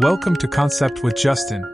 Welcome to Concept with Justin.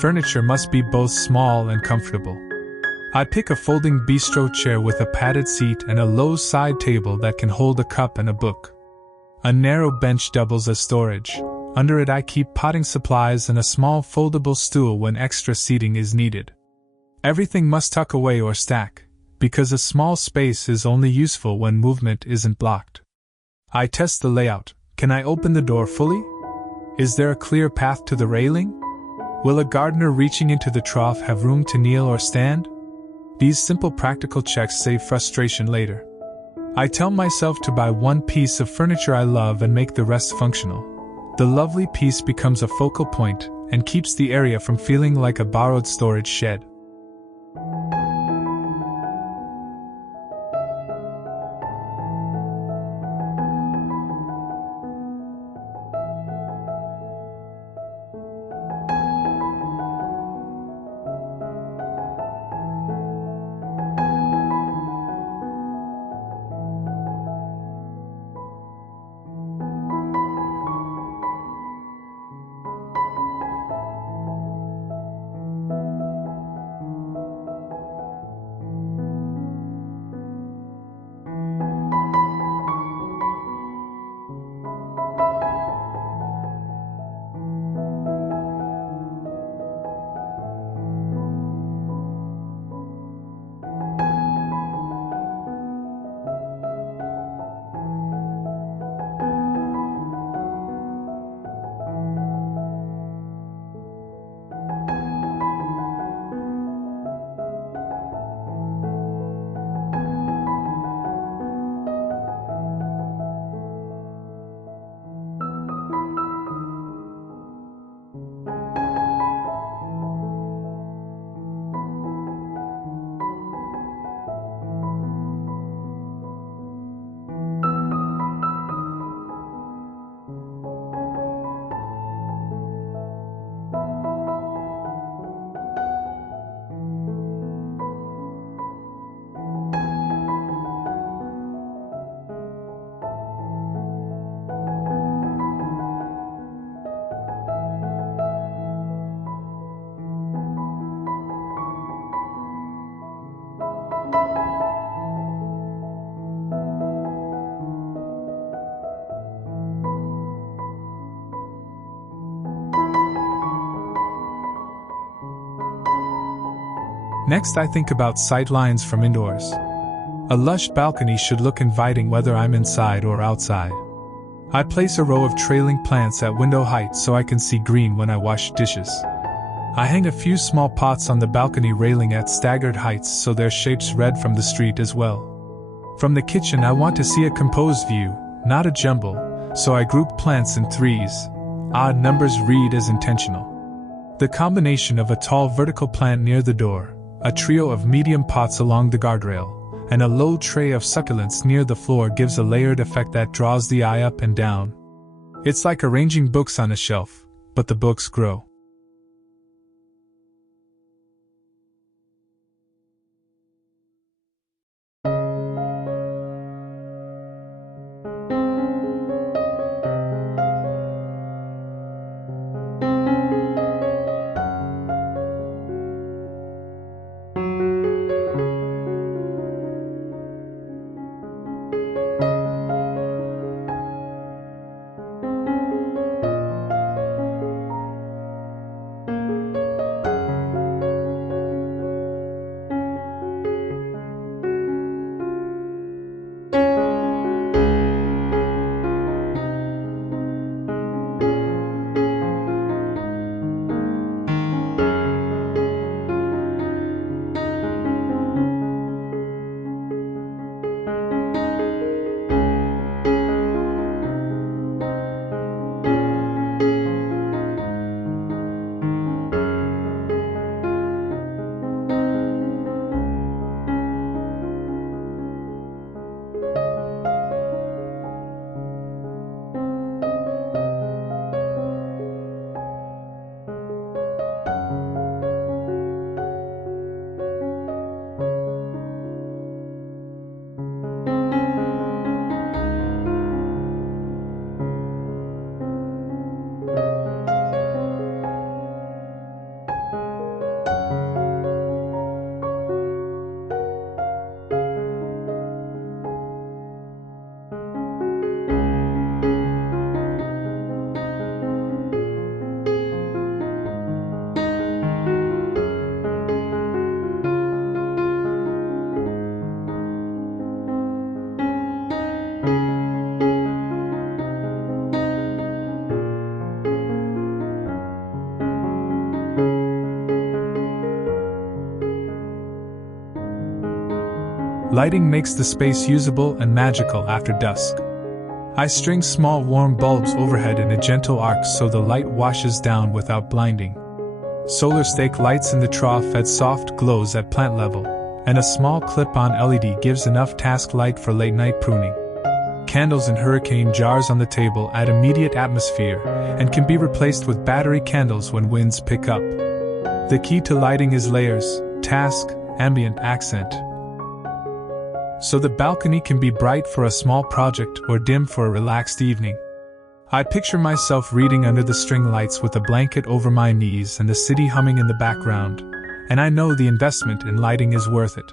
Furniture must be both small and comfortable. I pick a folding bistro chair with a padded seat and a low side table that can hold a cup and a book. A narrow bench doubles as storage. Under it I keep potting supplies and a small foldable stool when extra seating is needed. Everything must tuck away or stack, because a small space is only useful when movement isn't blocked. I test the layout. Can I open the door fully? Is there a clear path to the railing? Will a gardener reaching into the trough have room to kneel or stand? These simple practical checks save frustration later. I tell myself to buy one piece of furniture I love and make the rest functional. The lovely piece becomes a focal point and keeps the area from feeling like a borrowed storage shed. Next, I think about sight lines from indoors. A lush balcony should look inviting whether I'm inside or outside. I place a row of trailing plants at window height so I can see green when I wash dishes. I hang a few small pots on the balcony railing at staggered heights so their shapes read from the street as well. From the kitchen, I want to see a composed view, not a jumble, so I group plants in threes. Odd numbers read as intentional. The combination of a tall vertical plant near the door, a trio of medium pots along the guardrail, and a low tray of succulents near the floor gives a layered effect that draws the eye up and down. It's like arranging books on a shelf, but the books grow. Lighting makes the space usable and magical after dusk. I string small warm bulbs overhead in a gentle arc so the light washes down without blinding. Solar stake lights in the trough add soft glows at plant level, and a small clip-on LED gives enough task light for late-night pruning. Candles in hurricane jars on the table add immediate atmosphere and can be replaced with battery candles when winds pick up. The key to lighting is layers, task, ambient, accent. So the balcony can be bright for a small project or dim for a relaxed evening. I picture myself reading under the string lights with a blanket over my knees and the city humming in the background, and I know the investment in lighting is worth it.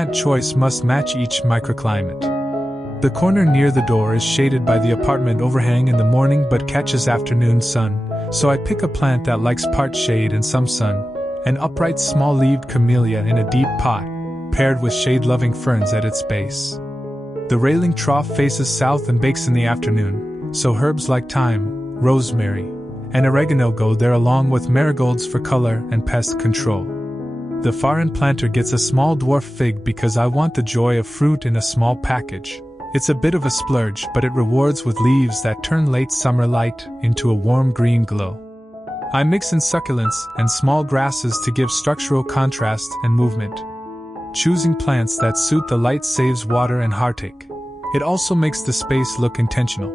plant choice must match each microclimate. The corner near the door is shaded by the apartment overhang in the morning but catches afternoon sun, so I pick a plant that likes part shade and some sun, an upright small-leaved camellia in a deep pot, paired with shade-loving ferns at its base. The railing trough faces south and bakes in the afternoon, so herbs like thyme, rosemary, and oregano go there along with marigolds for color and pest control. The far-end planter gets a small dwarf fig because I want the joy of fruit in a small package. It's a bit of a splurge, but it rewards with leaves that turn late summer light into a warm green glow. I mix in succulents and small grasses to give structural contrast and movement. Choosing plants that suit the light saves water and heartache. It also makes the space look intentional.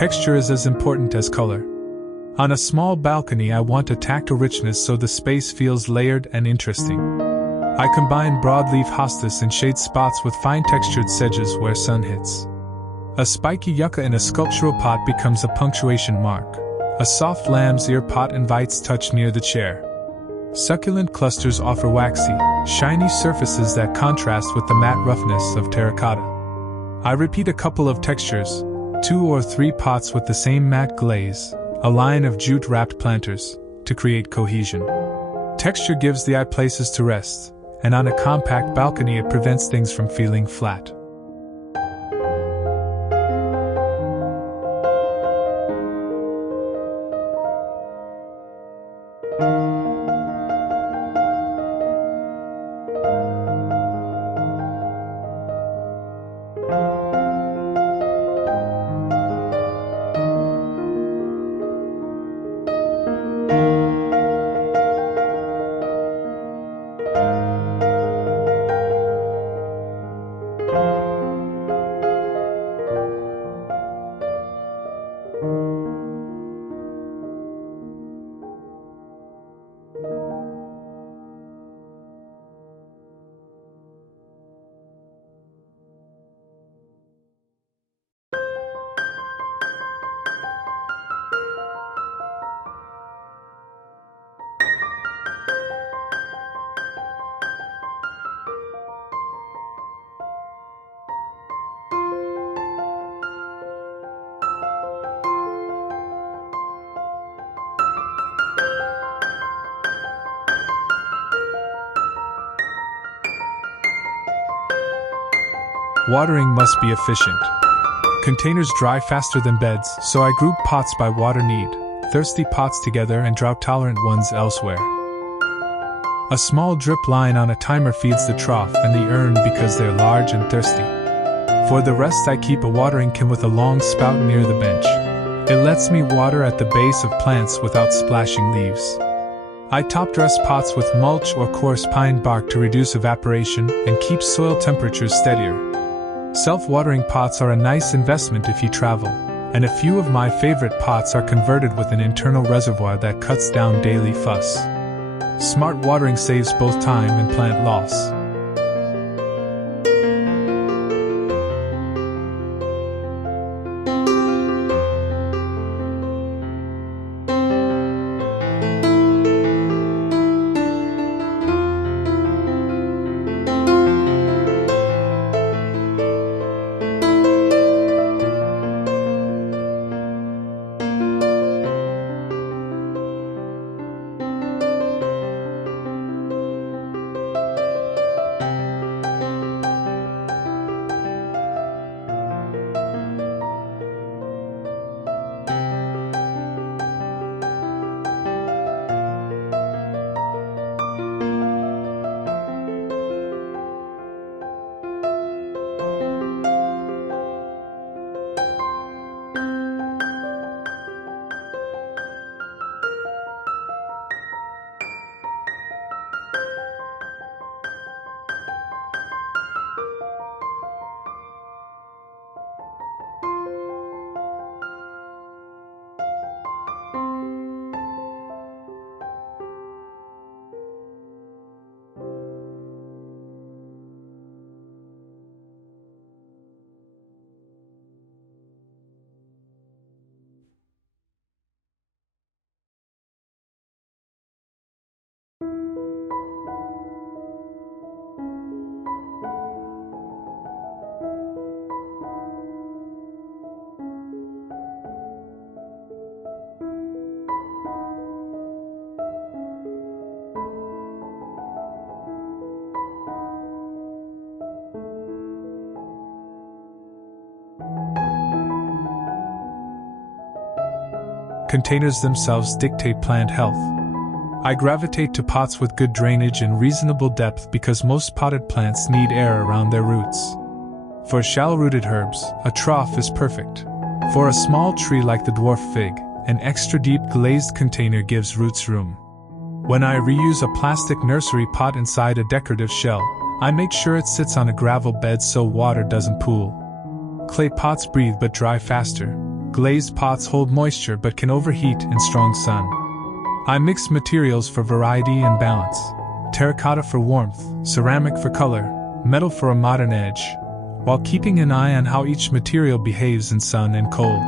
Texture is as important as color. On a small balcony, I want a tactile richness so the space feels layered and interesting. I combine broadleaf hostas in shade spots with fine-textured sedges where sun hits. A spiky yucca in a sculptural pot becomes a punctuation mark. A soft lamb's ear pot invites touch near the chair. Succulent clusters offer waxy, shiny surfaces that contrast with the matte roughness of terracotta. I repeat a couple of textures, 2 or 3 pots with the same matte glaze, a line of jute-wrapped planters, to create cohesion. Texture gives the eye places to rest, and on a compact balcony it prevents things from feeling flat. Watering must be efficient. Containers dry faster than beds, so I group pots by water need, thirsty pots together and drought-tolerant ones elsewhere. A small drip line on a timer feeds the trough and the urn because they're large and thirsty. For the rest, I keep a watering can with a long spout near the bench. It lets me water at the base of plants without splashing leaves. I top-dress pots with mulch or coarse pine bark to reduce evaporation and keep soil temperatures steadier. Self-watering pots are a nice investment if you travel, and a few of my favorite pots are converted with an internal reservoir that cuts down daily fuss. Smart watering saves both time and plant loss. Containers themselves dictate plant health. I gravitate to pots with good drainage and reasonable depth because most potted plants need air around their roots. For shallow-rooted herbs, a trough is perfect. For a small tree like the dwarf fig, an extra deep glazed container gives roots room. When I reuse a plastic nursery pot inside a decorative shell, I make sure it sits on a gravel bed so water doesn't pool. Clay pots breathe but dry faster. Glazed pots hold moisture but can overheat in strong sun. I mix materials for variety and balance. Terracotta for warmth, ceramic for color, metal for a modern edge, while keeping an eye on how each material behaves in sun and cold.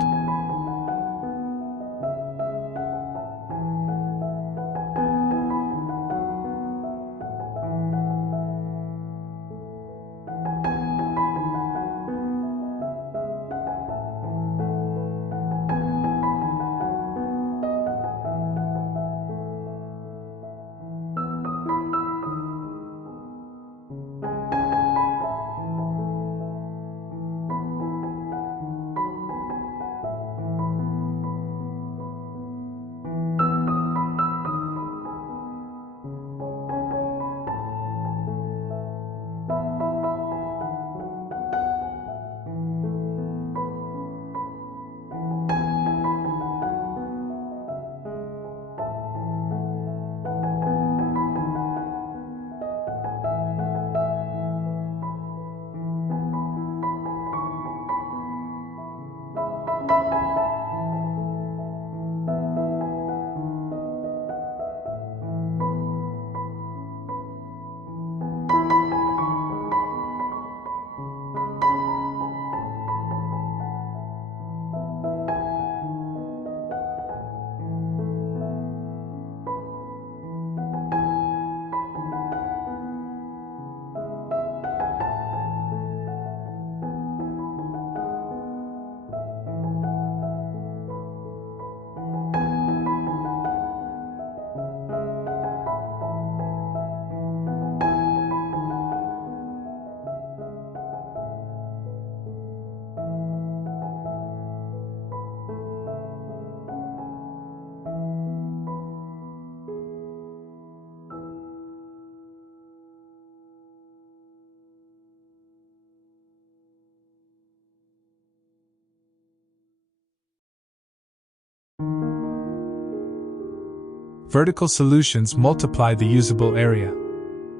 Vertical solutions multiply the usable area.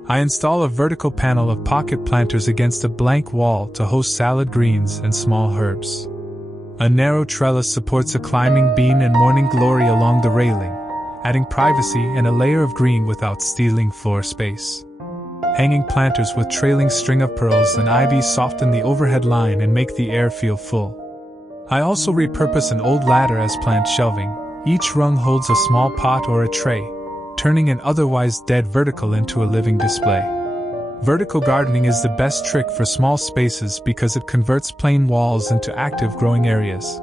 I install a vertical panel of pocket planters against a blank wall to host salad greens and small herbs. A narrow trellis supports a climbing bean and morning glory along the railing, adding privacy and a layer of green without stealing floor space. Hanging planters with trailing string of pearls and ivy soften the overhead line and make the air feel full. I also repurpose an old ladder as plant shelving. Each rung holds a small pot or a tray, turning an otherwise dead vertical into a living display. Vertical gardening is the best trick for small spaces because it converts plain walls into active growing areas.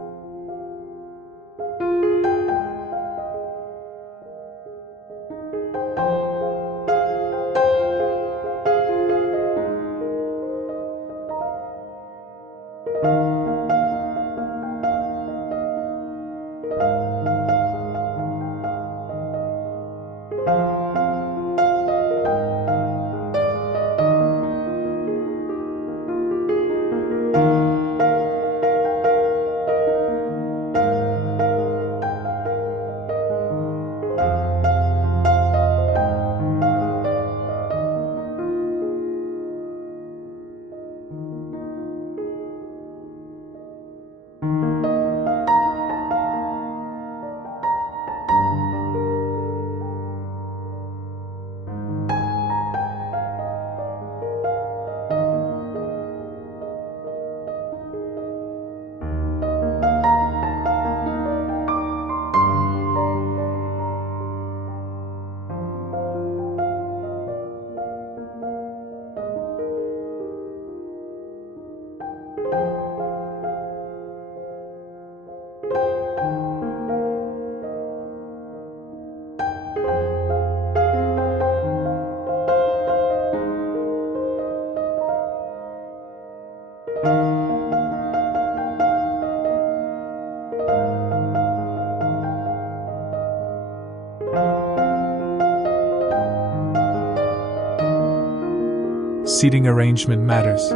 Seating arrangement matters.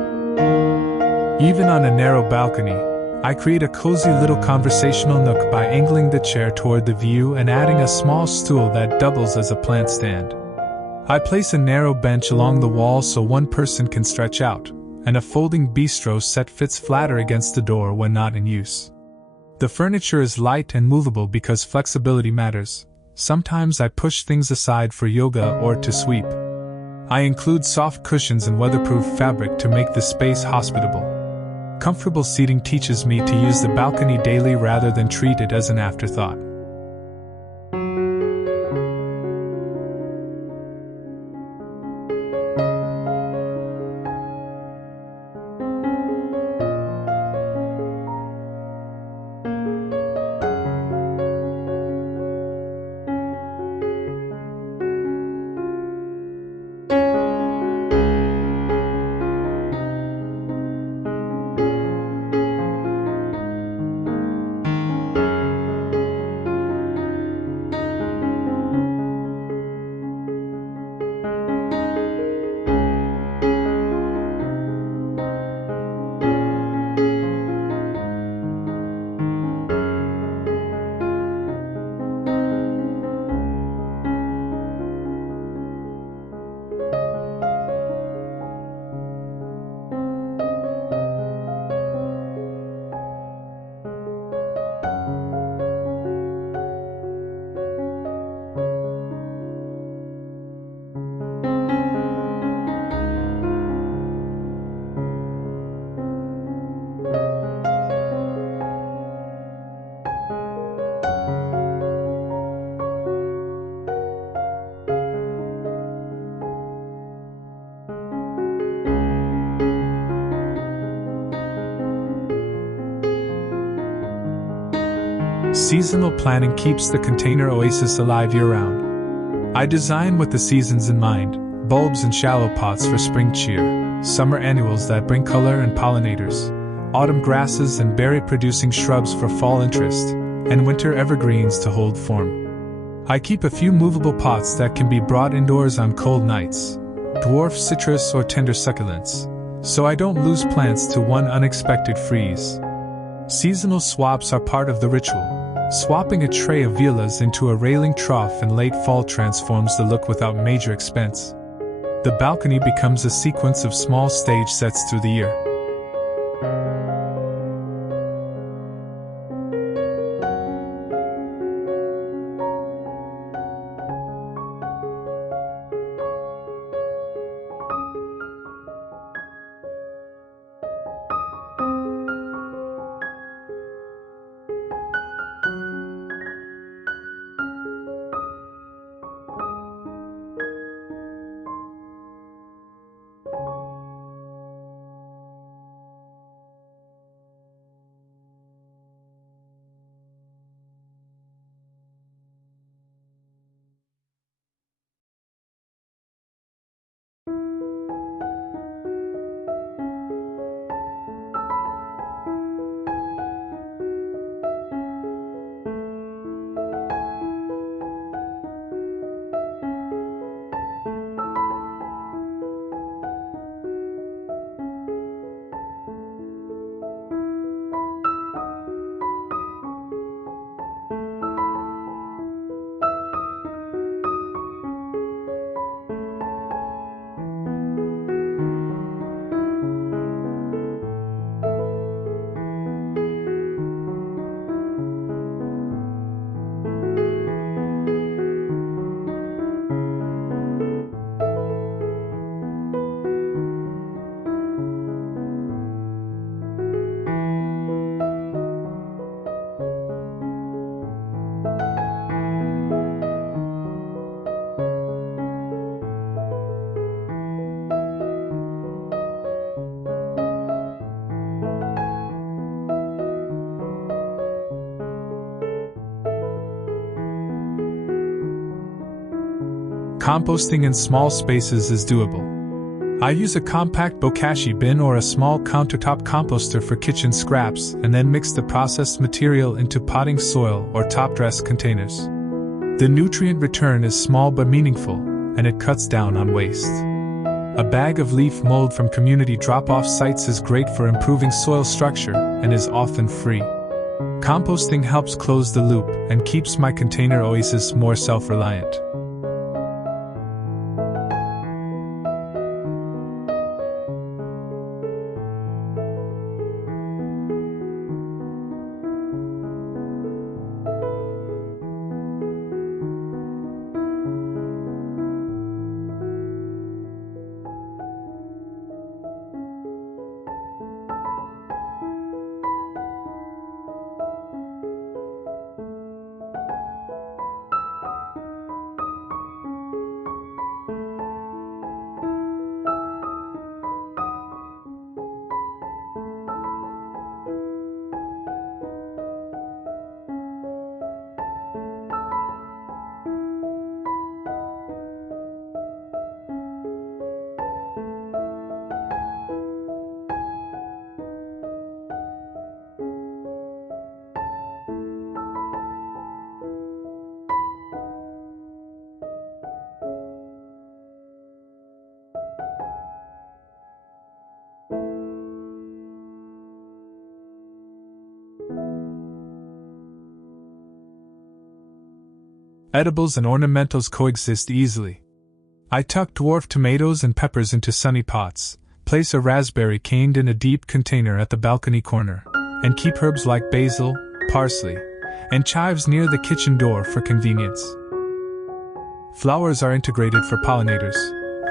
Even on a narrow balcony, I create a cozy little conversational nook by angling the chair toward the view and adding a small stool that doubles as a plant stand. I place a narrow bench along the wall so one person can stretch out, and a folding bistro set fits flatter against the door when not in use. The furniture is light and movable because flexibility matters. Sometimes I push things aside for yoga or to sweep. I include soft cushions and weatherproof fabric to make the space hospitable. Comfortable seating teaches me to use the balcony daily rather than treat it as an afterthought. Seasonal planning keeps the container oasis alive year-round. I design with the seasons in mind: bulbs and shallow pots for spring cheer, summer annuals that bring color and pollinators, autumn grasses and berry-producing shrubs for fall interest, and winter evergreens to hold form. I keep a few movable pots that can be brought indoors on cold nights, dwarf citrus or tender succulents, so I don't lose plants to one unexpected freeze. Seasonal swaps are part of the ritual. Swapping a tray of villas into a railing trough in late fall transforms the look without major expense. The balcony becomes a sequence of small stage sets through the year. Composting in small spaces is doable. I use a compact bokashi bin or a small countertop composter for kitchen scraps and then mix the processed material into potting soil or top dress containers. The nutrient return is small but meaningful, and it cuts down on waste. A bag of leaf mold from community drop-off sites is great for improving soil structure and is often free. Composting helps close the loop and keeps my container Oasis more self-reliant. Edibles and ornamentals coexist easily. I tuck dwarf tomatoes and peppers into sunny pots, place a raspberry caned in a deep container at the balcony corner, and keep herbs like basil, parsley, and chives near the kitchen door for convenience. Flowers are integrated for pollinators.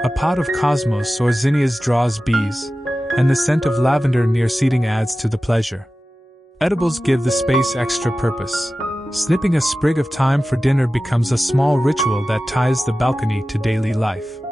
A pot of cosmos or zinnias draws bees, and the scent of lavender near seating adds to the pleasure. Edibles give the space extra purpose. Snipping a sprig of thyme for dinner becomes a small ritual that ties the balcony to daily life.